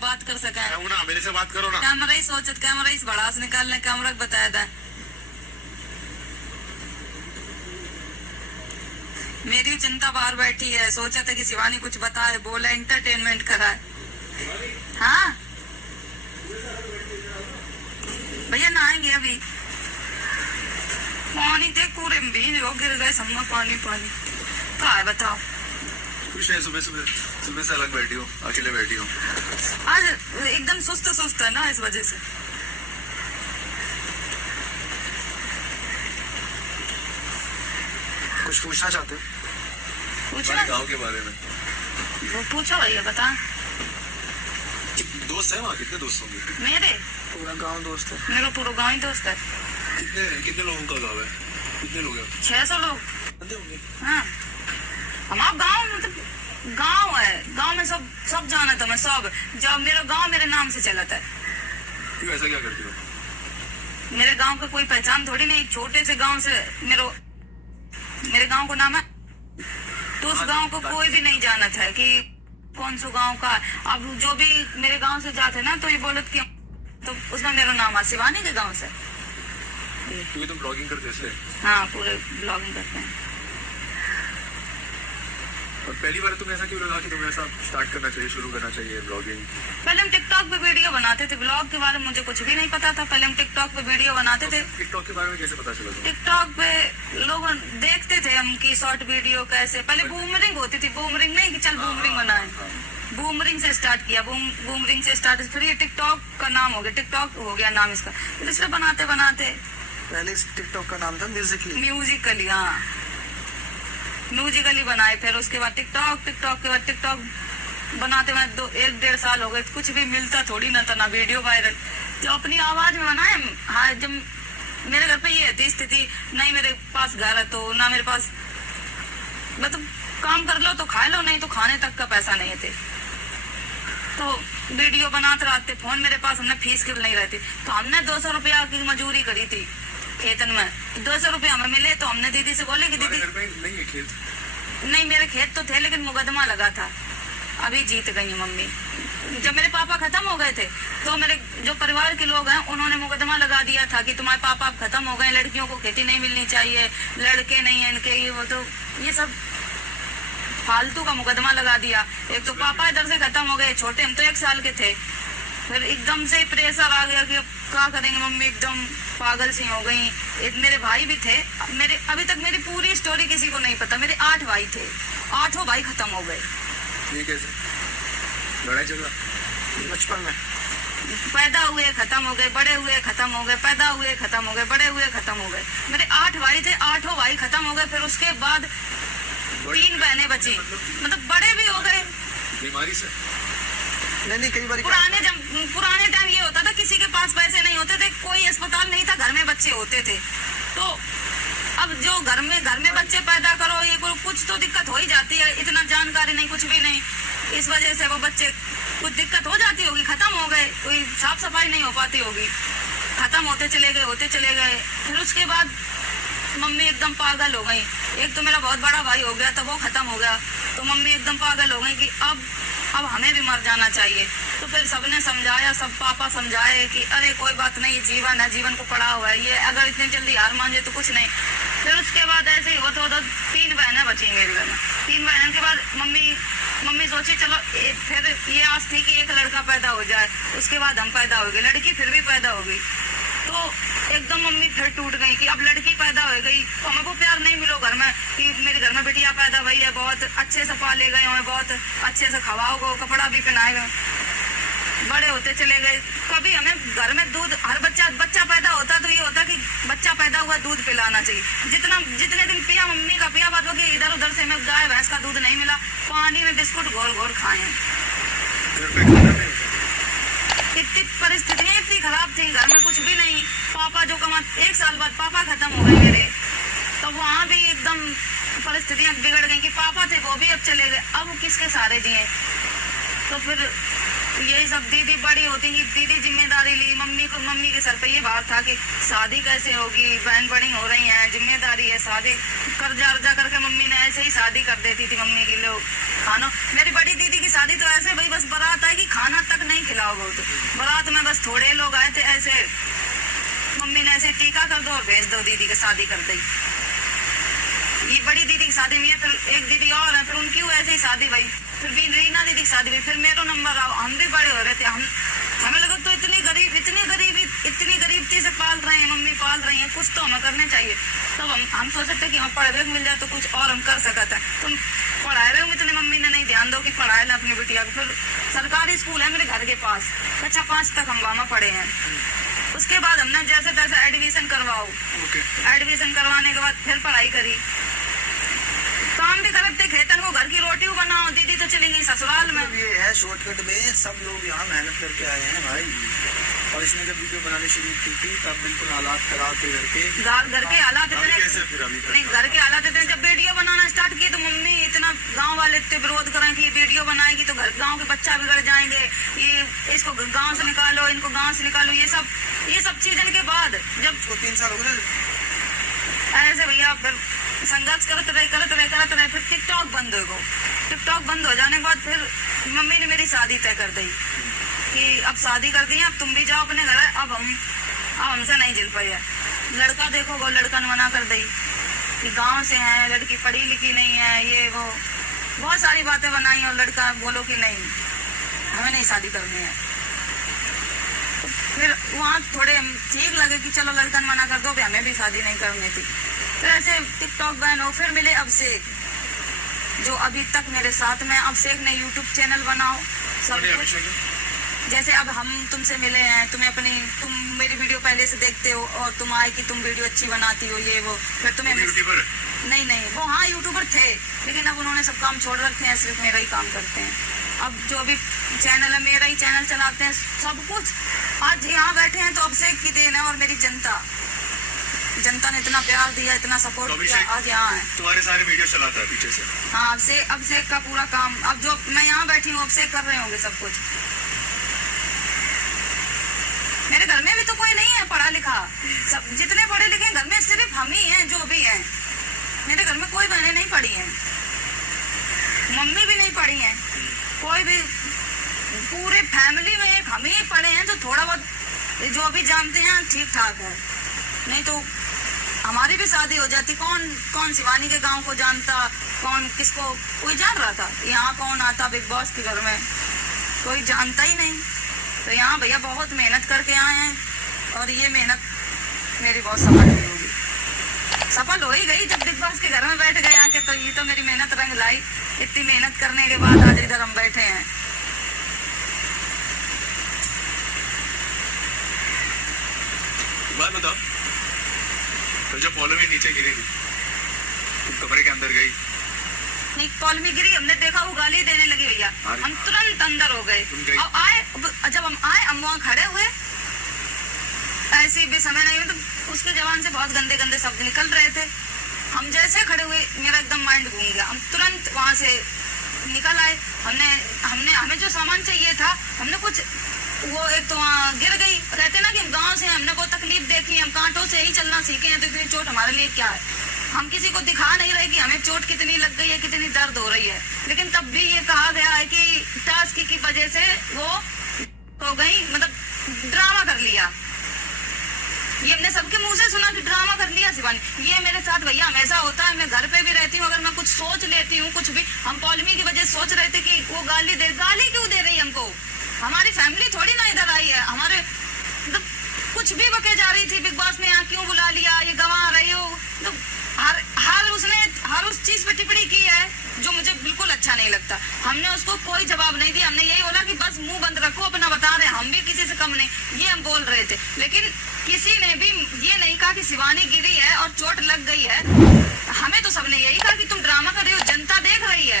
बात कर सका है ना, मेरे से बात करो ना। कैमरा ही सोचत, कैमरा ही बड़ास निकालने, कैमरा बताया था। मेरी चिंता बाहर बैठी है, सोचा था कि शिवानी कुछ बताए, बोला एंटरटेनमेंट कराए। हाँ भैया नहाएंगे अभी। पानी देख पूरे भी गिर गए सम्मा, पानी पानी कहा है बताओ। कुछ नहीं, सुबह सुबह सुबह से अलग बैठी हो, अकेले बैठी हो। आज एकदम सुस्त सुस्त है ना, इस वजह से। कुछ पूछना चाहते हो? पूछना गाँव के बारे में। वो पूछो भैया, बता। दोस्त है वहाँ? कितने दोस्त होंगे? मेरे पूरा गांव दोस्त है। मेरा पूरा गाँव ही दोस्त है। कितने कितने लोगों का गाँव है? कितने लोग हैं? 600 लोग होंगे। हाँ, हमारा गाँव मतलब गाँव है, गाँव में सब जाना था मैं, सब जब मेरा गाँव मेरे नाम से चला था। क्यों ऐसा क्या करती हो? मेरे गांव का कोई पहचान थोड़ी नहीं, छोटे से गांव से मेरे गांव को नाम है, तो उस गांव को कोई भी नहीं जाना था कि कौन सा गांव का। अब जो भी मेरे गांव से जाते ना तो ये बोलत कि तो उसमें मेरा नाम है शिवानी के गांव से। क्योंकि तुम ब्लॉगिंग करते हो इसलिए? हाँ, पूरे ब्लॉगिंग करते हैं। और पहली बार तुम्हें ऐसा क्यों लगा कि तुम्हें ऐसा स्टार्ट करना चाहिए, शुरू करना चाहिए ब्लॉगिंग? पहले हम टिकटॉक पे वीडियो बनाते थे, ब्लॉग के बारे में मुझे कुछ भी नहीं पता था। पहले हम टिकटॉक पे वीडियो बनाते थे। टिकटॉक के बारे में कैसे पता चला? टिकटॉक पे लोग देखते थे हम की शॉर्ट वीडियो कैसे, पहले बूमरिंग होती थी, बूमरिंग नहीं कि चल बूमरिंग बनाए, बूमरिंग से स्टार्ट किया, बूमरिंग से स्टार्ट, फिर ये टिकटॉक का नाम हो गया, टिकटॉक हो गया नाम इसका। फिर इसलिए बनाते बनाते, पहले टिकटॉक का नाम था म्यूजिकली, हाँ म्यूजिकली बनाए। फिर उसके बाद टिकटॉक के बाद टिकटॉक बनाते में 1-1.5 साल हो गए। कुछ भी मिलता थोड़ी ना था, ना वीडियो वायरल। जो अपनी आवाज में बनाए, हाँ, जब मेरे घर पे ये थी स्थिति, नहीं मेरे पास घर है तो ना मेरे पास, मतलब काम कर लो तो खा लो, नहीं तो खाने तक का पैसा नहीं थे, तो वीडियो बनाते रहते। फोन मेरे पास, हमने फीस के नहीं रहती, तो हमने 200 रुपया की मजदूरी करी थी खेतन में। 200 रुपया हमें मिले तो हमने दीदी से बोले कि दीदी नहीं है खेत? नहीं, मेरे खेत तो थे लेकिन मुकदमा लगा था, अभी जीत गई मम्मी। जब मेरे पापा खत्म हो गए थे तो मेरे जो परिवार के लोग हैं उन्होंने मुकदमा लगा दिया था कि तुम्हारे पापा अब खत्म हो गए, लड़कियों को खेती नहीं मिलनी चाहिए, लड़के नहीं है इनके, ये वो, तो ये सब फालतू का मुकदमा लगा दिया। एक तो पापा इधर से खत्म हो गए, छोटे हम तो 1 साल के थे। फिर एकदम से प्रेशर आ गया कि अब क्या करेंगे, मम्मी एकदम पागल सी हो गई। एक मेरे भाई भी थे, मेरे अभी तक मेरी पूरी स्टोरी किसी को नहीं पता। मेरे 8 भाई थे, 8 भाई खत्म हो गए। ये कैसे? लड़ाई झगड़ा बचपन में? पैदा हुए खत्म हो गए, बड़े हुए खत्म हो गए, पैदा हुए खत्म हो गए, बड़े हुए खत्म हो गए। मेरे 8 भाई थे, 8 भाई खत्म हो गए। फिर उसके बाद 3 बहनें बची, मतलब बड़े भी हो गए बीमारी से। नहीं, कई बार पुराने टाइम ये होता था, किसी के पास पैसे नहीं होते थे, कोई अस्पताल नहीं था, घर में बच्चे होते थे। तो अब जो घर में बच्चे पैदा करो, ये कुछ तो दिक्कत हो ही जाती है, इतना जानकारी नहीं, कुछ भी नहीं, इस वजह से वो बच्चे कुछ दिक्कत हो जाती होगी, खत्म हो गए, कोई साफ सफाई नहीं हो पाती होगी, खत्म होते चले गए। फिर उसके बाद मम्मी एकदम पागल हो गई। एक तो मेरा बहुत बड़ा भाई हो गया था, वो खत्म हो गया, तो मम्मी एकदम पागल हो गई कि अब हमें भी मर जाना चाहिए। तो फिर सबने समझाया, सब पापा समझाए कि अरे कोई बात नहीं, जीवन है, जीवन को पड़ा हुआ है, ये अगर इतनी जल्दी हार मान जाए तो कुछ नहीं। फिर उसके बाद ऐसे ही होता 3 बहनें बची मेरे घर में। 3 बहनों के बाद मम्मी सोची चलो फिर ये आस थी कि एक लड़का पैदा हो जाए, उसके बाद हम पैदा हो गए, लड़की फिर भी पैदा हो गई। तो एकदम मम्मी फिर टूट गई कि अब लड़की पैदा हो गई तो हमें को प्यार नहीं मिलो घर में, कि मेरे घर में बिटिया पैदा हुई है, बहुत अच्छे से पाले गए, हमें बहुत अच्छे से खवाओगे, कपड़ा भी पहनाएगा, बड़े होते चले गए। कभी हमें घर में दूध, हर बच्चा पैदा होता तो ये होता कि बच्चा पैदा हुआ दूध पिलाना चाहिए, जितने दिन पिया मम्मी का पिया, बात कि इधर उधर से हमें गाय भैंस का दूध नहीं मिला, पानी में बिस्कुट घोर खाए। इतनी परिस्थितियां इतनी खराब थी, घर में कुछ भी नहीं। पापा जो 1 साल बाद पापा खत्म हो गए मेरे, तो वहाँ भी एकदम परिस्थितियां बिगड़ गई कि पापा थे वो भी अब चले गए, अब वो किसके सहारे जिए। तो फिर यही सब दीदी बड़ी होती कि दीदी जिम्मेदारी ली, मम्मी के सर पे ये भार था कि शादी कैसे होगी, बहन बड़ी हो रही है, जिम्मेदारी है, शादी कर्जा करके मम्मी ने ऐसे ही शादी कर देती थी मम्मी की। लोग खाना, मेरी बड़ी दीदी की शादी तो ऐसे भाई बस बारात आई कि खाना तक नहीं खिला होगा। तो बारात में बस थोड़े लोग आए थे, ऐसे मम्मी ने ऐसे टीका कर दो और भेज दो, दीदी की शादी कर दी। ये बड़ी दीदी की शादी में, फिर एक दीदी और है, फिर उनकी हुआ ऐसे ही शादी भाई, फिर भी रीना दीदी की शादी हुई, फिर मेरा नंबर आओ। हम भी बड़े हो रहे थे, हमें लगा तो इतनी गरीबी से पाल रहे हैं, मम्मी पाल रही है, कुछ तो हमें करने चाहिए। तब हम सोच सकते कि हम पढ़े हुए मिल जाए तो कुछ और हम कर सकते हैं। तुम पढ़ाए रहे हो, इतनी मम्मी ने नहीं ध्यान दो कि पढ़ाए ला अपनी बिटिया को। फिर सरकारी स्कूल है मेरे घर के पास, कक्षा 5 तक हम वहाँ पढ़े हैं। उसके बाद हमने जैसे तैसे एडमिशन करवाओ, एडमिशन करवाने के बाद फिर पढ़ाई करी, काम भी करते, खेतन को घर की रोटी बनाओ। दीदी तो चली गई ससुराल में। ये है शॉर्टकट में, सब लोग यहाँ मेहनत करके आए हैं भाई। और इसने जब वीडियो बनानी शुरू की थी तब बिल्कुल हालात खराब थे घर के हालात इतने नहीं, घर के हालात इतने। जब वीडियो बनाना स्टार्ट किए तो मम्मी इतना, गांव वाले इतने विरोध करें कि वीडियो बनाएगी तो गांव के बच्चा बिगड़ जाएंगे, ये इसको गांव से निकालो, इनको गांव से निकालो। ये सब चीजों के बाद जब 3 साल हो गए ऐसे भैया फिर संघर्ष करते रहे, फिर टिकटॉक बंद हो गया। टिकटॉक बंद हो जाने के बाद फिर मम्मी ने मेरी शादी तय कर दी कि अब शादी कर दी है, अब तुम भी जाओ अपने घर। अब हमसे नहीं झेल पाई है। लड़का देखो, वो लड़का ने मना कर दी कि गांव से है, लड़की पढ़ी लिखी नहीं है, ये वो बहुत सारी बातें बनाई, और लड़का बोलो कि नहीं हमें नहीं शादी करनी है। तो फिर वहाँ थोड़े ठीक लगे कि चलो लड़का ने मना कर दो, हमें भी शादी नहीं करनी थी। फिर ऐसे टिकटॉक बैन हो, फिर मिले अभिषेक जो अभी तक मेरे साथ में। अभिषेक ने यूट्यूब चैनल बनाओ सब कुछ, जैसे अब हम तुमसे मिले हैं, तुम मेरी वीडियो पहले से देखते हो और तुम आए कि तुम वीडियो अच्छी बनाती हो, ये वो, फिर तुम्हें नहीं वो हाँ यूट्यूबर थे, लेकिन अब उन्होंने सब काम छोड़ रखे हैं, सिर्फ मेरा ही काम करते हैं। अब जो भी चैनल है मेरा ही चैनल चलाते हैं, सब कुछ। आज यहाँ बैठे हैं तो अभिषेक की देन है, और मेरी जनता ने इतना प्यार दिया, इतना सपोर्ट किया, आज यहाँ है। तुम्हारे सारे वीडियो चलाता है पीछे से। हाँ, अभिषेक का पूरा काम, अब जो मैं यहाँ बैठी हूँ अभिषेक कर रहे होंगे सब कुछ। मेरे घर में भी तो कोई नहीं है पढ़ा लिखा, सब जितने पढ़े लिखे घर में सिर्फ हम ही हैं जो भी हैं। मेरे घर में कोई बहनें नहीं पढ़ी हैं, मम्मी भी नहीं पढ़ी हैं, कोई भी, पूरे फैमिली में एक हम ही पढ़े हैं जो थोड़ा बहुत जो भी जानते हैं ठीक ठाक है। नहीं तो हमारी भी शादी हो जाती, कौन शिवानी के गांव को जानता, कौन किसको कोई जान रहा था। यहाँ कौन आता बिग बॉस के घर में, कोई जानता ही नहीं। तो यहाँ भैया बहुत मेहनत करके आए हैं, और ये मेहनत मेरी बहुत सफल हुई होगी, सफल हो ही गई। जब बिग बॉस के घर में बैठ गए आके तो ये तो मेरी मेहनत रंग लाई। इतनी मेहनत करने के बाद आज इधर हम बैठे हैं। बात बताओ, तो जो पॉलोमी नीचे गिरी थी, तुम कमरे के अंदर गई? नहीं, पॉलोमी गिरी, हमने देखा वो गाली देने लगी भैया, हम तुरंत अंदर हो गए। और जब हम आए, हम वहाँ खड़े हुए, ऐसे भी समय नहीं, मतलब उसके जबान से बहुत गंदे गंदे शब्द निकल रहे थे। हम जैसे खड़े हुए मेरा एकदम माइंड घूम गया, हम तुरंत वहाँ से निकल आए। हमें जो सामान चाहिए था, हमने कुछ, वो एक तो वहाँ गिर गई। कहते ना कि गांव से हमने वो तकलीफ देखी, हम कांटों से ही चलना सीखे हैं, तो इतनी चोट हमारे लिए क्या है। हम किसी को दिखा नहीं रहे कि हमें चोट कितनी लग गई है, कितनी दर्द हो रही है, लेकिन तब भी ये कहा गया है कि टास्क की वजह से वो हो गई, मतलब ड्रामा कर लिया। ये हमने सबके मुंह से सुना कि ड्रामा कर लिया शिवानी। ये मेरे साथ भैया हमेशा होता है, मैं घर पे भी रहती हूँ, अगर मैं कुछ सोच लेती हूँ, कुछ भी, हम पॉलोमी की वजह सोच रहे थे कि वो गाली क्यों दे रही है हमको। हमारी फैमिली थोड़ी ना इधर आई है, हमारे मतलब कुछ भी बके जा रही थी, बिग बॉस ने यहाँ क्यों बुला लिया, ये गंवा रही हो, तो हर उस चीज पे टिप्पणी की है जो मुझे बिल्कुल अच्छा नहीं लगता। हमने उसको कोई जवाब नहीं दिया, हमने यही बोला कि बस मुंह बंद रखो, अपना बता रहे, हम भी किसी से कम नहीं, ये हम बोल रहे थे। लेकिन किसी ने भी ये नहीं कहा कि शिवानी गिरी है और चोट लग गई है। हमें तो सबने यही कहा कि तुम ड्रामा कर रही हो, जनता देख रही है।